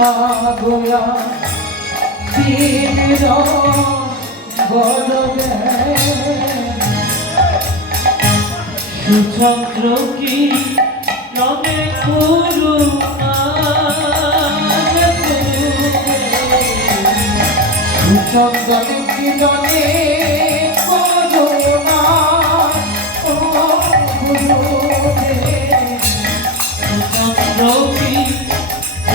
সাধুয়া তীর বলবে সুচন্দ্র কি নমে কুরু সুচন্দ্র কি নমে Oh,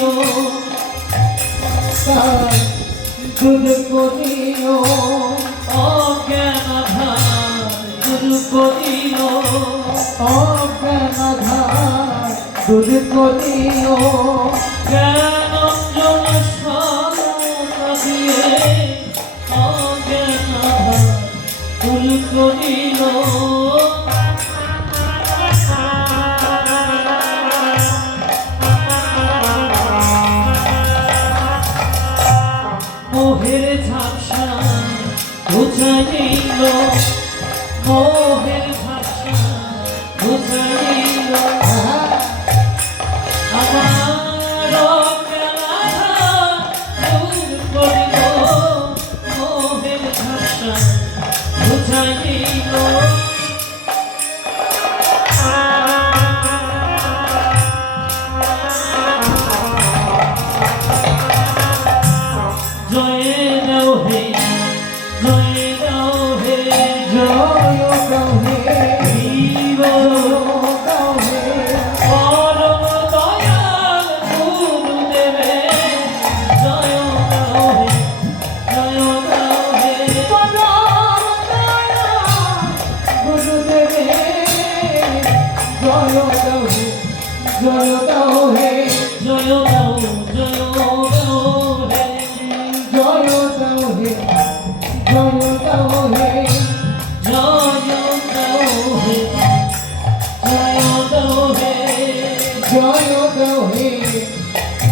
করিও ভুল করিও ও জ্ঞান ধার ভুল করিও ও জ্ঞান ধার ভুল করিও জ্ঞান জন দিয়ে ও জ্ঞান ধার ভুল করিও Oh, hey.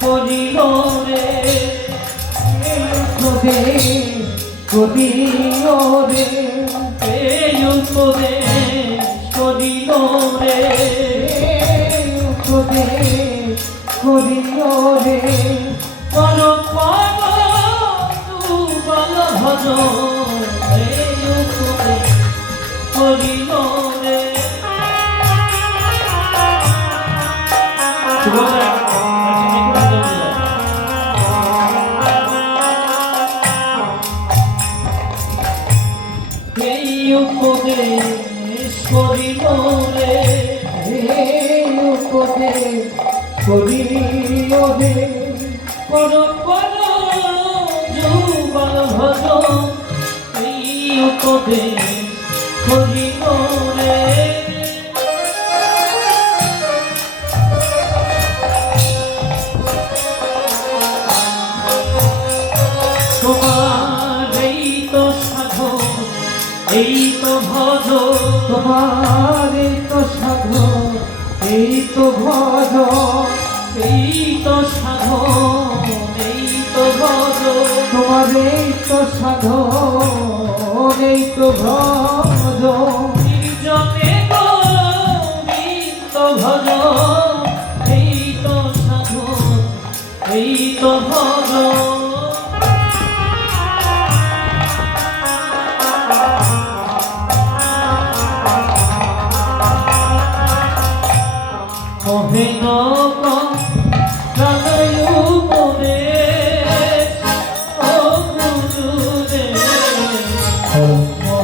করিল রে। তোদে কদিও রে। এই উপদেশ করিল রে। তোদে কদিও রে। পর পর দুবল ভজ এই উপদেশ করিল রে। এই উপদেশ করিল রে হে উপদে কদিও রে যুগল ভজ এই উপদেশ করিল রে তোমার তো সাধু এই তো ভজ এই তো সাধন, এই তো ভজ তোমার তো সাধু এই তো ভজ ভজ এই তো সাধন, এই তো ভজ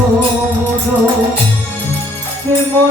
গৌর প্রেমর